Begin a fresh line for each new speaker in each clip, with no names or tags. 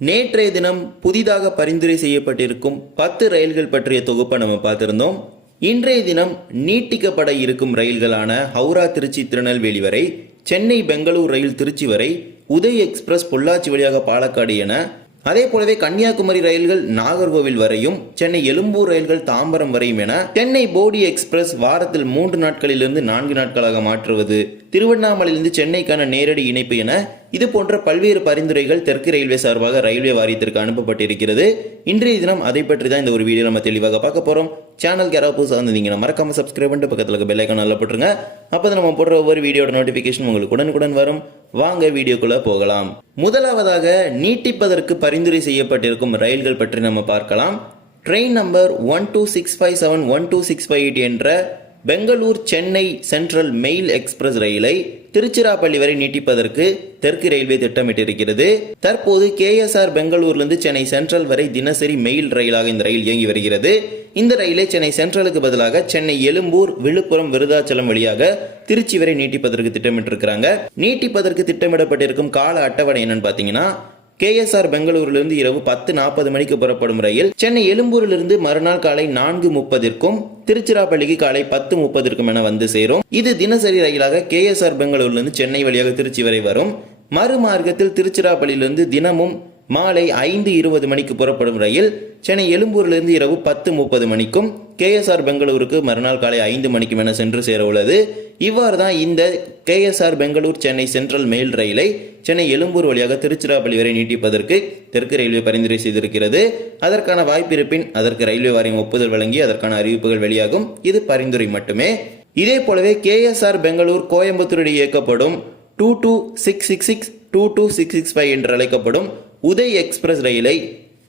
நேற்றைய தினம் புதிதாக பரிந்துரை செய்யப்பட்டிருக்கும் பத்து ரயில்கள் பற்றிய தொகுப்பை நம்ம பார்த்திருந்தோம். இன்றைய தினம் நீட்டிக்கப்பட இருக்கும் ரயில்களான ஹவுரா திருச்சி திருநெல்வேலி வரை சென்னை பெங்களூர் ரயில் திருச்சி வரை உதய் எக்ஸ்பிரஸ் பொள்ளாச்சி வழியாக பாலக்காடு என அதே போலவே கன்னியாகுமரி ரயில்கள் நாகர்கோவில் வரையும் சென்னை எழும்பூர் ரயில்கள் தாம்பரம் வரையும் என சென்னை போடி எக்ஸ்பிரஸ் வாரத்தில் மூன்று நாட்களிலிருந்து நான்கு நாட்களாக மாற்றுவது திருவண்ணாமலையிலிருந்து சென்னைக்கான நேரடி இணைப்பு என இது போன்ற பல்வேறு பரிந்துரைகள் தெற்கு ரயில்வே சார்பாக ரயில்வே வாரியத்திற்கு அனுப்பப்பட்டிருக்கிறது. இன்றைய தினம் அதை பற்றி தான் இந்த ஒரு வீடியோ நம்ம தெளிவாக பார்க்க போறோம். சேனலுக்கு யாராவது புதுசாக இருந்தீங்கன்னா மறக்காம சப்ஸ்கிரைப் பண்ணிட்டு பக்கத்தில் இருக்க பெல்லைக்கான நல்லா போட்டுருங்க. அப்போ நம்ம போடுற ஒவ்வொரு வீடியோட நோட்டிஃபிகேஷன் உங்களுக்கு உடனுக்குடன் வரும். வாங்க வீடியோக்குள்ளே போகலாம். முதலாவதாக நீட்டிப்பதற்கு பரிந்துரை செய்யப்பட்டிருக்கும் ரயில்கள் பற்றி நம்ம பார்க்கலாம். Train number one two six five seven one two six five eight என்ற Bangalore Chennai central mail express ரயிலை திருச்சிராப்பள்ளி வரை நீட்டிப்பதற்கு தெற்கு ரயில்வே திட்டமிட்டிருக்கிறது. தற்போது கேஎஸ்ஆர் பெங்களூர்லேருந்து சென்னை சென்ட்ரல் வரை தினசரி மெயில் ரயிலாக இந்த ரயில் இயங்கி வருகிறது. இந்த ரயிலை சென்னை சென்ட்ரலுக்கு பதிலாக சென்னை எழும்பூர் விழுப்புரம் விருதாச்சலம் வழியாக திருச்சி வரை நீட்டிப்பதற்கு திட்டமிட்டிருக்கிறாங்க. நீட்டிப்பதற்கு திட்டமிடப்பட்டிருக்கும் கால அட்டவணை என்னன்னு பார்த்தீங்கன்னா கேஎஸ்ஆர் பெங்களூரிலிருந்து இரவு பத்து நாற்பது மணிக்கு புறப்படும் ரயில் சென்னை எழும்பூரிலிருந்து மறுநாள் காலை நான்கு முப்பதிற்கும் திருச்சிராப்பள்ளிக்கு காலை பத்து முப்பதிற்கும் என வந்து சேரும். இது தினசரி ரயிலாக கேஎஸ்ஆர் பெங்களூரிலிருந்து சென்னை வழியாக திருச்சி வரை வரும். மறுமார்க்கத்தில் திருச்சிராப்பள்ளியிலிருந்து தினமும் மாலை ஐந்து இருபது மணிக்கு புறப்படும் ரயில் சென்னை எழும்பூரிலிருந்து இரவு பத்து முப்பது மணிக்கும் கேஎஸ்ஆர் பெங்களூருக்கு மறுநாள் காலை ஐந்து மணிக்கும் என சென்று சேர உள்ளது. இவ்வாறு தான் இந்த KSR Bangalore Chennai central mail ரயிலை சென்னை எழும்பூர் வழியாக திருச்சிராப்பள்ளி வரை நீட்டிப்பதற்கு தெற்கு ரயில்வே பரிந்துரை செய்திருக்கிறது. அதற்கான வாய்ப்பிருப்பின் அதற்கு ரயில்வே வாரியம் ஒப்புதல் வழங்கி அதற்கான அறிவிப்புகள் வெளியாகும். இது பரிந்துரை மட்டுமே. இதே போலவே கேஎஸ்ஆர் பெங்களூர் கோயம்புத்தூரிடையே இயக்கப்படும் two two six six six two two six six five என்று அழைக்கப்படும் உதய் எக்ஸ்பிரஸ் ரயிலை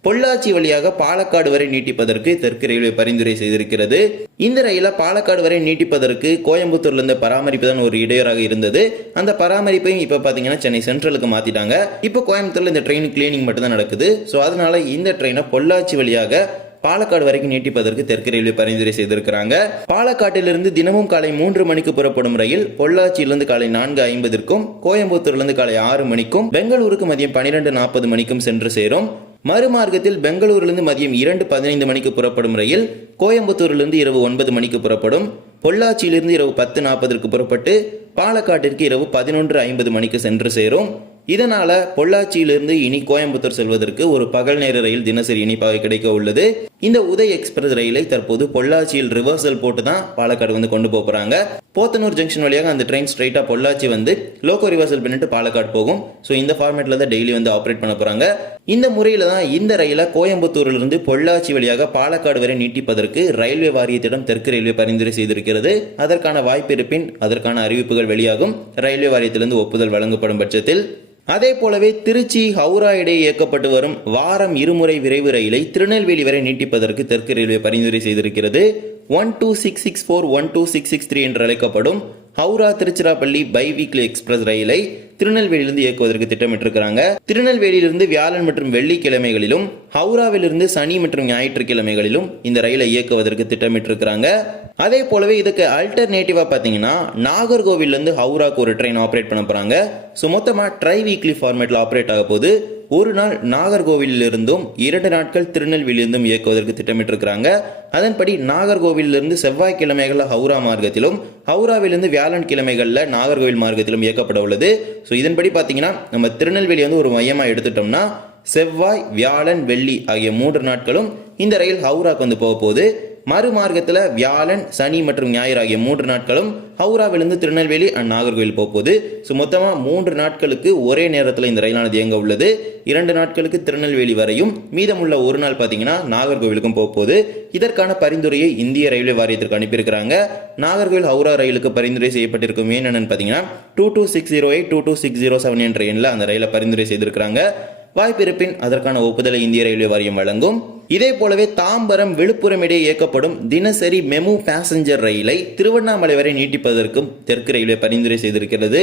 பொள்ளாச்சி வழியாக பாலக்காடு வரை நீட்டிப்பதற்கு தெற்கு ரயில்வே பரிந்துரை செய்திருக்கிறது. இந்த ரயிலை பாலக்காடு வரை நீட்டிப்பதற்கு கோயம்புத்தூர்ல இருந்து பராமரிப்பு தான் ஒரு இடையூறாக இருந்தது. அந்த பராமரிப்பையும் இப்போ பார்த்தீங்கன்னா சென்னை சென்ட்ரலுக்கு மாத்திட்டாங்க. இப்போ கோயம்புத்தூர்ல இந்த ட்ரெயின் கிளீனிங் மட்டும் தான் நடக்குது. ஸோ அதனால இந்த ட்ரெயினை பொள்ளாச்சி வழியாக பாலக்காடு வரைக்கும் நீட்டிப்பதற்கு தெற்கு ரயில்வே பரிந்துரை செய்திருக்கிறாங்க. பாலக்காட்டிலிருந்து தினமும் காலை மூன்று மணிக்கு புறப்படும் ரயில் பொள்ளாச்சியிலிருந்து காலை நான்கு ஐம்பதிற்கும் கோயம்புத்தூர்லேருந்து காலை ஆறு மணிக்கும் பெங்களூருக்கு மதியம் பன்னிரெண்டு நாற்பது மணிக்கும் சென்று சேரும். மறுமார்க்கத்தில் பெங்களூரிலிருந்து மதியம் இரண்டு பதினைந்து மணிக்கு புறப்படும் ரயில் கோயம்புத்தூரிலிருந்து இரவு ஒன்பது மணிக்கு புறப்படும். பொள்ளாச்சியிலிருந்து இரவு பத்து நாற்பதற்கு புறப்பட்டு பாலக்காட்டிற்கு இரவு பதினொன்று ஐம்பது மணிக்கு சென்று சேரும். இதனால பொள்ளாச்சியிலிருந்து இனி கோயம்புத்தூர் செல்வதற்கு ஒரு பகல் நேர ரயில் தினசரி இனிப்பாக கிடைக்க உள்ளது. இந்த உதய் எக்ஸ்பிரஸ் ரயிலை தற்போது பொள்ளாச்சியில் ரிவர்சல் போட்டு தான் பாலக்காடு வந்து கொண்டு போகிறாங்க போத்தனூர் ஜங்ஷன் வழியாக அந்த ட்ரெயின் ஸ்ட்ரைட்டா பொள்ளாச்சி வந்து லோக்கோ ரிவர்சல் பண்ணிட்டு பாலக்காடு போகும். ஸோ இந்த ஃபார்மேட்ல தான் டெய்லி வந்து ஆப்ரேட் பண்ண போறாங்க. இந்த முறையில தான் இந்த ரயிலை கோயம்புத்தூரிலிருந்து பொள்ளாச்சி வழியாக பாலக்காடு வரை நீட்டிப்பதற்கு ரயில்வே வாரியத்திடம் தெற்கு ரயில்வே பரிந்துரை செய்திருக்கிறது. அதற்கான வாய்ப்பு இருப்பின் அதற்கான அறிவிப்புகள் வெளியாகும். ரயில்வே வாரியத்திலிருந்து ஒப்புதல் வழங்கப்படும் பட்சத்தில் அதே போலவே திருச்சி ஹவுரா இடையே இயக்கப்பட்டு வரும் வாரம் இருமுறை விரைவு ரயிலை திருநெல்வேலி வரை நீட்டிப்பதற்கு தெற்கு ரயில்வே பரிந்துரை செய்திருக்கிறது. One two six six four one two six six three என்று அழைக்கப்படும் Howrah Tiruchirappalli by weekly express ரயிலை திருநெல்வேலியிலிருந்து இயக்குவதற்கு திட்டமிட்டிருக்கிறாங்க. திருநெல்வேலியிலிருந்து வியாழன் மற்றும் வெள்ளிக்கிழமைகளிலும் ஹவுராவிலிருந்து சனி மற்றும் ஞாயிற்றுக்கிழமைகளிலும் இந்த ரயிலை இயக்குவதற்கு திட்டமிட்டிருக்கிறாங்க. அதே போலவே இதுக்கு அல்டர்னேட்டிவா பார்த்தீங்கன்னா நாகர்கோவிலேருந்து ஹவுராக்கு ஒரு ட்ரெயின் ஆப்ரேட் பண்ண போறாங்க. ஸோ மொத்தமாக ட்ரை வீக்லி ஃபார்மேட்டில் ஆப்ரேட் ஆக போது ஒரு நாள் நாகர்கோவிலிருந்தும் இரண்டு நாட்கள் திருநெல்வேலியிருந்தும் இயக்குவதற்கு திட்டமிட்டிருக்கிறாங்க. அதன்படி நாகர்கோவிலிருந்து செவ்வாய்க்கிழமைகளில் ஹவுரா மார்க்கத்திலும் ஹவுராவிலிருந்து வியாழன் கிழமைகளில் நாகர்கோவில் மார்க்கத்திலும் இயக்கப்பட உள்ளது. ஸோ இதன்படி பார்த்தீங்கன்னா நம்ம திருநெல்வேலி வந்து ஒரு மையமாக எடுத்துட்டோம்னா செவ்வாய் வியாழன் வெள்ளி ஆகிய மூன்று நாட்களும் இந்த ரயில் ஹவுராக்கு வந்து போக போகுது மறுமார்க்கத்தில் வியாழன் சனி மற்றும் ஞாயிறு ஆகிய மூன்று நாட்களும் ஹவுராவிலிருந்து திருநெல்வேலி அண்ட் நாகர்கோவில் போகுது. ஸோ மொத்தமாக மூன்று நாட்களுக்கு ஒரே நேரத்தில் இந்த ரயிலானது இயங்க உள்ளது. இரண்டு நாட்களுக்கு திருநெல்வேலி வரையும் மீதமுள்ள ஒரு நாள் பார்த்தீங்கன்னா நாகர்கோவிலுக்கும் போகுது. இதற்கான பரிந்துரையை இந்திய ரயில்வே வாரியத்திற்கு அனுப்பியிருக்கிறாங்க. நாகர்கோவில் ஹவுரா ரயிலுக்கு பரிந்துரை செய்யப்பட்டிருக்கும் ஏன் என்னன்னு பார்த்தீங்கன்னா two two six zero eight two two six zero seven என்ற எண்ணில் அந்த ரயிலை பரிந்துரை செய்திருக்கிறாங்க. வாய்ப்பிருப்பின் அதற்கான ஒப்புதலை இந்திய ரயில்வே வாரியம் வழங்கும். இதே போலவே தாம்பரம் விழுப்புரம் இடையே இயக்கப்படும் தினசரி மெமு பேசஞ்சர் ரயிலை திருவண்ணாமலை வரை நீட்டிப்பதற்கும் தெற்கு ரயில்வே பரிந்துரை செய்திருக்கிறது.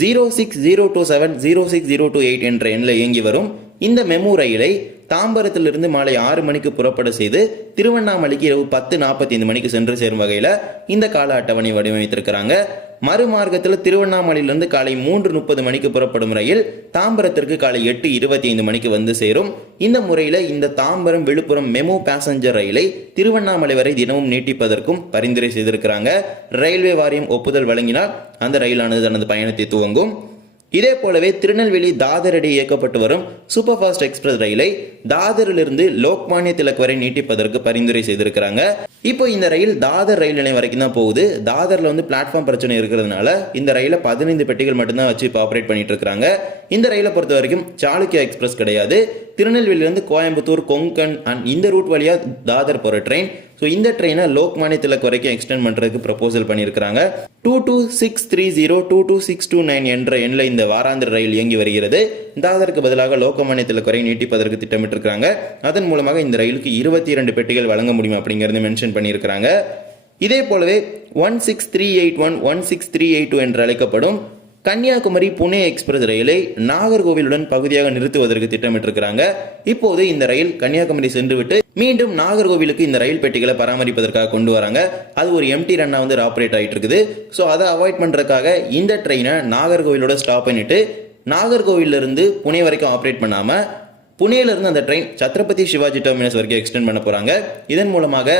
Zero six zero two seven zero six zero two eight என்ற எண்ணில் இயங்கி வரும் இந்த மெமு ரயிலை தாம்பரத்திலிருந்து மாலை ஆறு மணிக்கு புறப்பட செய்து திருவண்ணாமலைக்கு இரவு பத்து நாற்பத்தி ஐந்து மணிக்கு சென்று சேரும் வகையில் இந்த கால அட்டவணை வடிவமைத்திருக்கிறாங்க. மறுமார்க்கத்தில் திருவண்ணாமலையிலிருந்து காலை மூன்று முப்பது மணிக்கு புறப்படும் ரயில் தாம்பரத்திற்கு காலை எட்டு இருபத்தி ஐந்து மணிக்கு வந்து சேரும். இந்த முறையில் இந்த தாம்பரம் விழுப்புரம் மெமோ பேசஞ்சர் ரயிலை திருவண்ணாமலை வரை தினமும் நீட்டிப்பதற்கும் பரிந்துரை செய்திருக்கிறாங்க. ரயில்வே வாரியம் ஒப்புதல் வழங்கினால் அந்த ரயிலானது தனது பயணத்தை துவங்கும். இதே போலவே திருநெல்வேலி தாதர் இயக்கப்பட்டு வரும் சூப்பர் ஃபாஸ்ட் எக்ஸ்பிரஸ் ரயிலை தாதரிலிருந்து லோக்மானிய திலக் வரை நீட்டிப்பதற்கு பரிந்துரை செய்திருக்கிறாங்க. இப்போ இந்த ரயில் தாதர் ரயில் நிலையம் வரைக்கும் தான் போகுது. தாதர்ல வந்து பிளாட்ஃபார்ம் பிரச்சனை இருக்கிறதுனால இந்த ரயிலை பதினைந்து பெட்டிகள் மட்டும்தான் வச்சு இப்போ ஆப்ரேட் பண்ணிட்டு இருக்காங்க. இந்த ரயிலை பொறுத்த வரைக்கும் சாளுக்கியா எக்ஸ்பிரஸ் கிடையாது. திருநெல்வேலியிலிருந்து கோயம்புத்தூர் கொங்கன் அண்ட் இந்த ரூட் வழியாக தாதர் போகிற ட்ரெயின் ஸோ இந்த ட்ரெயினை லோக்மானிய திலக் வரைக்கும் எக்ஸ்டெண்ட் பண்ணுறதுக்கு ப்ரப்போசல் பண்ணியிருக்கிறாங்க two two six three zero two two six two nine என்ற எண்ணில் இந்த வாராந்திர ரயில் இயங்கி வருகிறது. தாதருக்கு பதிலாக லோகமானிய திலக் வரை நீட்டிப்பதற்கு திட்டமிட்டிருக்கிறாங்க. அதன் மூலமாக இந்த ரயிலுக்கு இருபத்தி இரண்டு பெட்டிகள் வழங்க முடியும் அப்படிங்கிறது மென்ஷன் பண்ணியிருக்கிறாங்க இதே போலவே one six three eight one one six three eight two என்று அழைக்கப்படும் கன்னியாகுமரி புனே எக்ஸ்பிரஸ் ரயிலை நாகர்கோவிலுடன் பகுதியாக நிறுத்துவதற்கு திட்டமிட்டிருக்கிறாங்க. இப்போது இந்த ரயில் கன்னியாகுமரி சென்றுவிட்டு மீண்டும் நாகர்கோவிலுக்கு இந்த ரயில் பெட்டிகளை பராமரிப்பதற்காக கொண்டு வராங்க. அது ஒரு எம்டி ரன்னா வந்து ஆப்ரேட் ஆகிட்டு இருக்குது ஸோ அதை அவாய்ட் பண்ணுறதுக்காக இந்த ட்ரெயினை நாகர்கோவிலோட ஸ்டாப் பண்ணிட்டு நாகர்கோவிலிருந்து புனே வரைக்கும் ஆப்ரேட் பண்ணாமல் புனேலேருந்து அந்த ட்ரெயின் சத்ரபதி சிவாஜி டெர்மினஸ் வரைக்கும் எக்ஸ்டெண்ட் பண்ண போகிறாங்க இதன் மூலமாக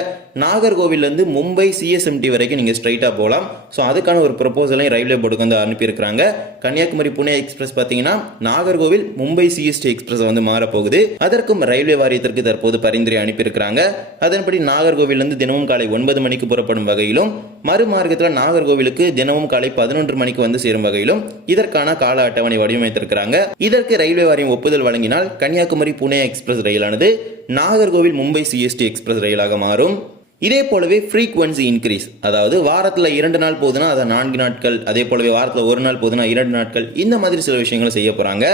நாகர்கோவிலேருந்து மும்பை சிஎஸ்எம்டி வரைக்கும் நீங்கள் ஸ்ட்ரைட்டாக போகலாம். ஸோ அதுக்கான ஒரு ப்ரொப்போசலையும் ரயில்வே போர்டுக்கு வந்து அனுப்பியிருக்கிறாங்க. கன்னியாகுமரி புனே எக்ஸ்பிரஸ் பார்த்தீங்கன்னா நாகர்கோவில் மும்பை சிஎஸ்டி எக்ஸ்பிரஸ் வந்து மாறப்போகுது. அதற்கும் ரயில்வே வாரியத்திற்கு தற்போது பரிந்துரை அனுப்பியிருக்கிறாங்க. அதன்படி நாகர்கோவிலிருந்து தினமும் காலை ஒன்பது மணிக்கு புறப்படும் வகையிலும் மறுமார்க்கத்தில் நாகர்கோவிலுக்கு தினமும் காலை பதினொன்று மணிக்கு வந்து சேரும் வகையிலும் இதற்கான கால அட்டவணை வடிவமைத்திருக்கிறாங்க. இதற்கு ரயில்வே வாரியம் ஒப்புதல் வழங்கினால் கன்னியாகுமரி புனே எக்ஸ்பிரஸ் ரயிலானது நாகர்கோவில் மும்பை சிஎஸ்டி எக்ஸ்பிரஸ் ரயிலாக மாறும். இதே போலவே ஃப்ரீக்வன்சி இன்க்ரீஸ் அதாவது வாரத்தில் இரண்டு நாள் போதுனா அதை நான்கு நாட்கள் அதே போலவே வாரத்தில் ஒரு நாள் போதுனா இரண்டு நாட்கள். இந்த மாதிரி சில விஷயங்களை செய்ய போகிறாங்க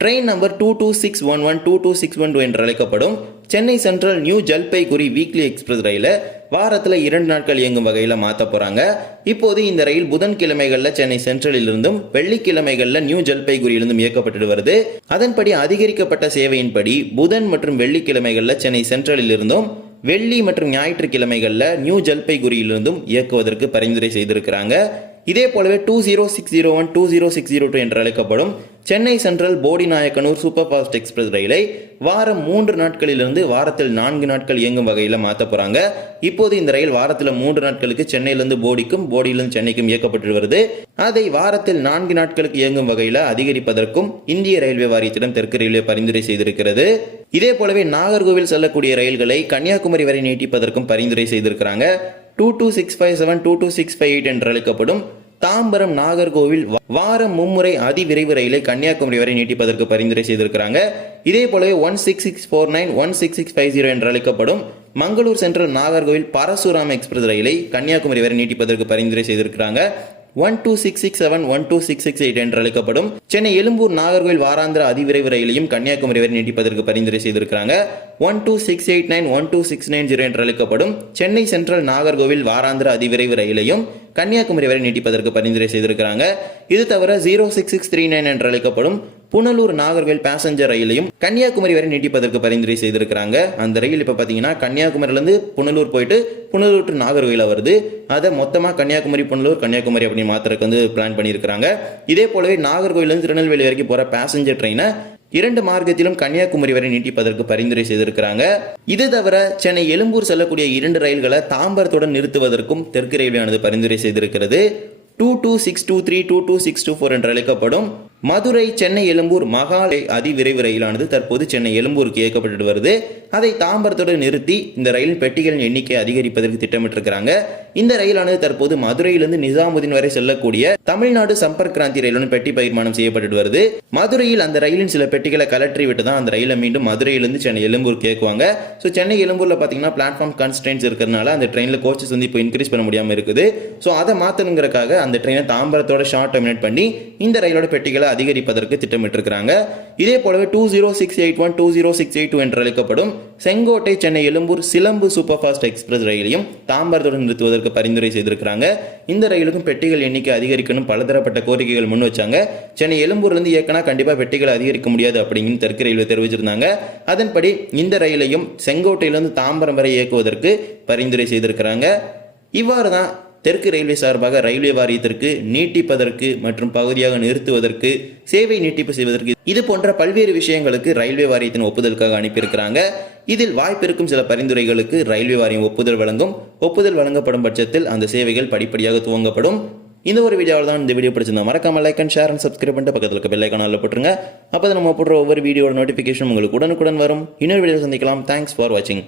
train number two two six one one two two six one two என்று அழைக்கப்படும் Chennai central new Jalpaiguri weekly express ரயிலை வாரத்தில் இரண்டு நாட்கள் இயங்கும் வகையில் மாற்ற போகிறாங்க இப்போது இந்த ரயில் புதன்கிழமைகளில் சென்னை சென்ட்ரலிலிருந்தும் வெள்ளிக்கிழமைகளில் நியூ ஜல்பைகுரியிலிருந்தும் இயக்கப்பட்டு வருது. அதன்படி அதிகரிக்கப்பட்ட சேவையின்படி புதன் மற்றும் வெள்ளிக்கிழமைகளில் சென்னை சென்ட்ரலிலிருந்தும் வெள்ளி மற்றும் ஞாயிற்றுக்கிழமைகளில் நியூ ஜல்பைகுரியிலிருந்தும் இயக்குவதற்கு பரிந்துரை செய்திருக்கிறாங்க. இதே போலவே two zero six zero one two zero six zero two என்று அழைக்கப்படும் Chennai central Bodi Nayakanur super fast express ரயிலை வாரம் மூன்று நாட்களிலிருந்து வாரத்தில் நான்கு நாட்கள் இயங்கும் வகையில் மாற்ற போகிறாங்க இப்போது இந்த ரயில் வாரத்தில் மூன்று நாட்களுக்கு சென்னையிலிருந்து போடிக்கும் போடியிலிருந்து சென்னைக்கும் இயக்கப்பட்டு வருது. அதை வாரத்தில் நான்கு நாட்களுக்கு இயங்கும் வகையில் அதிகரிப்பதற்கும் இந்திய ரயில்வே வாரியத்திடம் தெற்கு ரயில்வே பரிந்துரை செய்திருக்கிறது. இதே போலவே நாகர்கோவில் செல்லக்கூடிய ரயில்களை கன்னியாகுமரி வரை நீட்டிப்பதற்கும் பரிந்துரை செய்திருக்கிறாங்க. Two two six five seven two two six five eight என்று அழைக்கப்படும் தாம்பரம் நாகர்கோவில் வாரம் மும்முறை அதிவிரைவு ரயிலை கன்னியாகுமரி வரை நீட்டிப்பதற்கு பரிந்துரை செய்திருக்கிறாங்க. இதே போலவே one six six four nine one six six five zero என்று அழைக்கப்படும் மங்களூர் சென்ட்ரல் நாகர்கோவில் பரசுராம் எக்ஸ்பிரஸ் ரயிலை கன்னியாகுமரி வரை நீட்டிப்பதற்கு பரிந்துரை செய்திருக்கிறாங்க. One two six six seven one two six six eight என்று அழைக்கப்படும் சென்னை எழும்பூர் நாகர்கோவில் வாராந்திர அதிவிரைவு ரயிலையும் கன்னியாகுமரி வரை நீட்டிப்பதற்கு பரிந்துரை செய்திருக்கிறாங்க. One two six eight nine one two six nine zero என்று அழைக்கப்படும் சென்னை சென்ட்ரல் நாகர்கோவில் வாராந்திர அதிவிரைவு ரயிலையும் கன்னியாகுமரி வரை நீட்டிப்பதற்கு பரிந்துரை செய்திருக்கிறாங்க. இது தவிர zero six six three nine என்று அழைக்கப்படும் புனலூர் நாகர்கோவில் பேசஞ்சர் ரயிலையும் கன்னியாகுமரி வரை நீட்டிப்பதற்கு பரிந்துரை செய்திருக்கிறாங்க. அந்த ரயில் இப்போ பார்த்தீங்கன்னா கன்னியாகுமரியிலேருந்து புனலூர் போயிட்டு புனலூர் டு நாகர்கோயில வருது. அதை மொத்தமாக கன்னியாகுமரி புனலூர் கன்னியாகுமரி அப்படின்னு மாத்திரக்கு வந்து பிளான் பண்ணியிருக்கிறாங்க. இதே போலவே நாகர்கோயிலேருந்து திருநெல்வேலி வரைக்கும் போகிற பேசஞ்சர் ட்ரெயினை இரண்டு மார்க்கத்திலும் கன்னியாகுமரி வரை நீட்டிப்பதற்கு பரிந்துரை செய்திருக்கிறாங்க. இது தவிர சென்னை எழும்பூர் செல்லக்கூடிய இரண்டு ரயில்களை தாம்பரத்துடன் நிறுத்துவதற்கும் தெற்கு ரயில்வேயானது பரிந்துரை செய்திருக்கிறது. Two two six two three two two six two four என்று அழைக்கப்படும் மதுரை சென்னை எழும்பூர் மகாலை அதிவிரைவு ரயிலானது தற்போது சென்னை எழும்பூருக்கு இயக்கப்பட்டு வருது. அதை தாம்பரத்துடன் நிறுத்தி இந்த ரயில் பெட்டிகளின் எண்ணிக்கை அதிகரிப்பதற்கு திட்டமிட்டிருக்கிறாங்க. இந்த ரயிலானது தற்போது மதுரையிலிருந்து நிசாமுதீன் வரை செல்லக்கூடிய தமிழ்நாடு சம்பர்க் கிராந்தி ரயிலுடன் பெட்டி பகிர்மானம் செய்யப்பட்டு வருது. மதுரையில் அந்த ரயிலின் சில பெட்டிகளை கலற்றி விட்டு தான் அந்த ரயிலை மீண்டும் மதுரையிலிருந்து சென்னை எழும்பூர் கேட்குவாங்க. ஸோ சென்னை எலும்பூர்ல பார்த்தீங்கன்னா பிளாட்ஃபார்ம் கன்ஸ்டன்ஸ் இருக்கிறதுனால அந்த ட்ரெயினில் கோச்சஸ் வந்து இப்போ இன்க்ரீஸ் பண்ண முடியாமல் இருக்குது. ஸோ அதை மாற்றணுங்கிறக்காக அந்த ட்ரெயினை தாம்பரத்தோட ஷார்ட் டெர்மினேட் பண்ணி இந்த ரயிலோட பெட்டிகளை அதிகரிப்பதற்கு திட்டமிட்டிருக்கிறாங்க. இதே போலவே two zero six eight one two zero six eight two என்று அழைக்கப்படும் Sengottai Chennai Ezhumbur Silambu super fast express ரயிலையும் தாம்பரத்துடன் நிறுத்துவதற்கு இயக்குவதற்கு பரிந்துரை செய்திருக்கிறாங்க. இந்த ரயிலுக்கும் பெட்டிகள் எண்ணிக்கை அதிகரிக்கணும். பலதரப்பட்ட கோரிக்கைகள் முன் வச்சாங்க. சென்னை எழும்பூர்லேருந்து இயக்கினா கண்டிப்பாக பெட்டிகள் அதிகரிக்க முடியாது அப்படின்னு தெற்கு ரயில்வே தெரிவிச்சிருந்தாங்க. அதன்படி இந்த ரயிலையும் செங்கோட்டையிலிருந்து தாம்பரம் வரை இயக்குவதற்கு பரிந்துரை செய்திருக்கிறாங்க. இவ்வாறு தான் தெற்கு ரயில்வே சார்பாக ரயில்வே வாரியத்திற்கு நீட்டிப்பதற்கு மற்றும் பகுதியாக நிறுத்துவதற்கு சேவை நீட்டிப்பு செய்வதற்கு இது போன்ற பல்வேறு விஷயங்களுக்கு ரயில்வே வாரியத்தின் ஒப்புதலுக்காக அனுப்பியிருக்கிறாங்க. இதில் வாய்ப்பிருக்கும் சில பரிந்துரைகளுக்கு ரயில்வே வாரியம் ஒப்புதல் வழங்கும். ஒப்புதல் வழங்கப்படும் பட்சத்தில் அந்த சேவைகள் படிப்படியாக துவங்கப்படும். இந்த ஒரு வீடியோவில் தான் இந்த வீடியோ பிடிச்சிருந்தா மறக்காம like and share and subscribe பண்ணிட்டு பக்கத்தில் இருக்க பெல் ஐக்கானில் போட்டுருங்க. அப்போ நம்ம போடுற ஒவ்வொரு வீடியோட நோட்டிஃபிகேஷன் உங்களுக்கு உடனுக்குடன் வரும். இன்னொரு வீடியோ சந்திக்கலாம். தேங்க்ஸ் ஃபார் வாட்சிங்